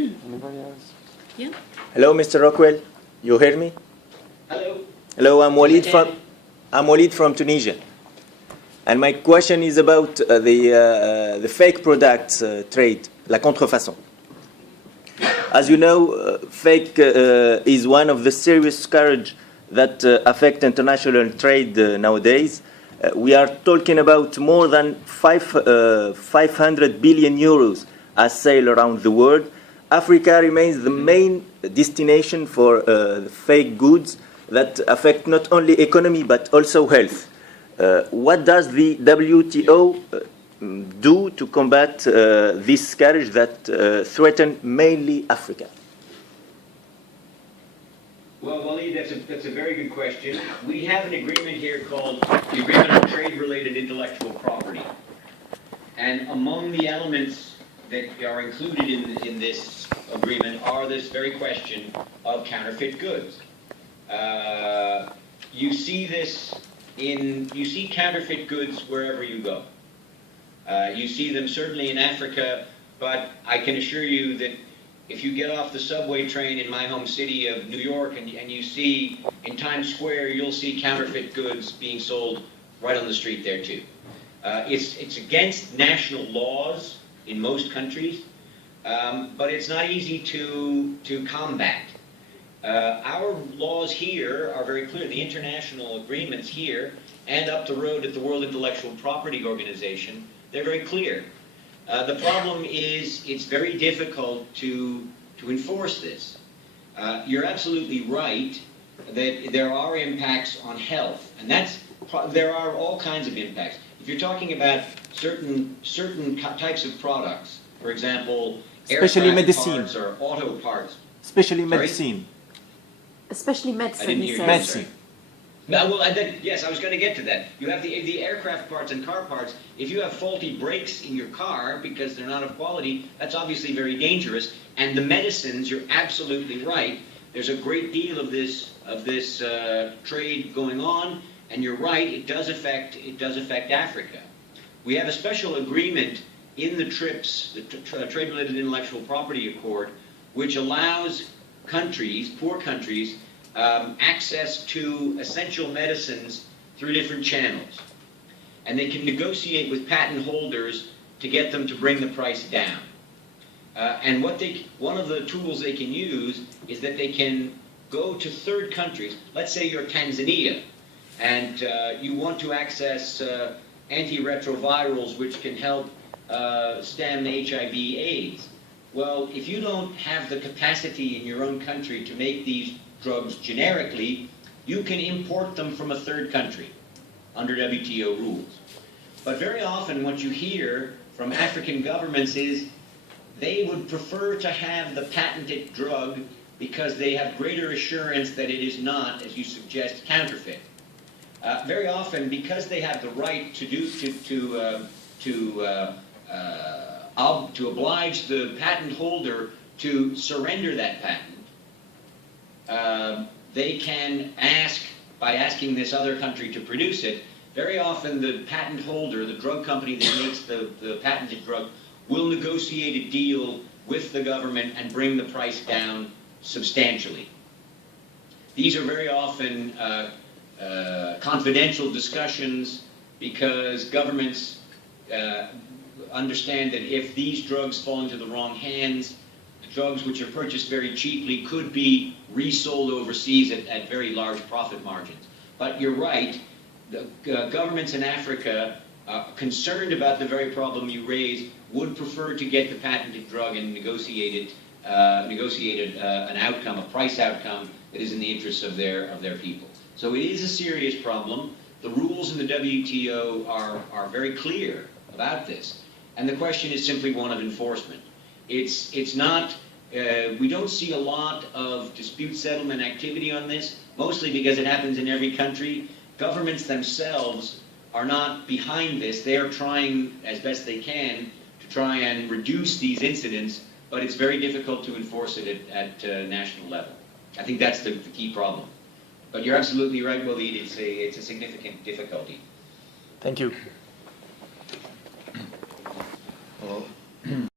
Anybody else? Yeah. Hello, Mr. Rockwell. You hear me? Hello. Hello, I'm Walid from Tunisia. And my question is about the fake products trade, la contrefaçon. As you know, fake is one of the serious scourge that affect international trade nowadays. We are talking about more than 500 billion euros as sale around the world. Africa remains the main destination for fake goods that affect not only economy but also health. What does the WTO do to combat this scourge that threaten mainly Africa? Well, Walid, that's a very good question. We have an agreement here called the Agreement on Trade-Related Intellectual Property. And among the elements that are included in this agreement are this very question of counterfeit goods. You see counterfeit goods wherever you go. You see them certainly in Africa, but I can assure you that if you get off the subway train in my home city of New York and you see in Times Square, you'll see counterfeit goods being sold right on the street there too. It's against national laws in most countries, but it's not easy to combat. Our laws here are very clear. The international agreements here and up the road at the World Intellectual Property Organization, they're very clear. The problem is it's very difficult to enforce this. You're absolutely right that there are impacts on health, and there are all kinds of impacts. If you're talking about certain types of products, for example, aircraft parts or auto parts. Especially medicine. Especially medicine. I didn't hear you. Medicine. No, well, yes, I was going to get to that. You have the aircraft parts and car parts. If you have faulty brakes in your car because they're not of quality, that's obviously very dangerous. And the medicines, you're absolutely right. There's a great deal of this trade going on, and you're right. It does affect Africa. We have a special agreement in the TRIPS, the Trade-Related Intellectual Property Accord, which allows countries, poor countries, access to essential medicines through different channels. And they can negotiate with patent holders to get them to bring the price down. And one of the tools they can use is that they can go to third countries. Let's say you're Tanzania, and you want to access antiretrovirals which can help stem HIV/AIDS. Well, if you don't have the capacity in your own country to make these drugs generically, you can import them from a third country under WTO rules. But very often what you hear from African governments is they would prefer to have the patented drug because they have greater assurance that it is not, as you suggest, counterfeit. Very often, because they have the right to oblige the patent holder to surrender that patent, they can ask, by asking this other country to produce it, very often the patent holder, the drug company that makes the patented drug, will negotiate a deal with the government and bring the price down substantially. These are very often confidential discussions because governments understand that if these drugs fall into the wrong hands, drugs which are purchased very cheaply could be resold overseas at very large profit margins. But you're right, the governments in Africa, concerned about the very problem you raised, would prefer to get the patented drug and negotiate an outcome, a price outcome that is in the interests of their people. So it is a serious problem. The rules in the WTO are very clear about this. And the question is simply one of enforcement. It's not, we don't see a lot of dispute settlement activity on this, mostly because it happens in every country. Governments themselves are not behind this. They are trying as best they can to try and reduce these incidents, but it's very difficult to enforce it at national level. I think that's the key problem. But you're absolutely right, Walid, it's a significant difficulty. Thank you.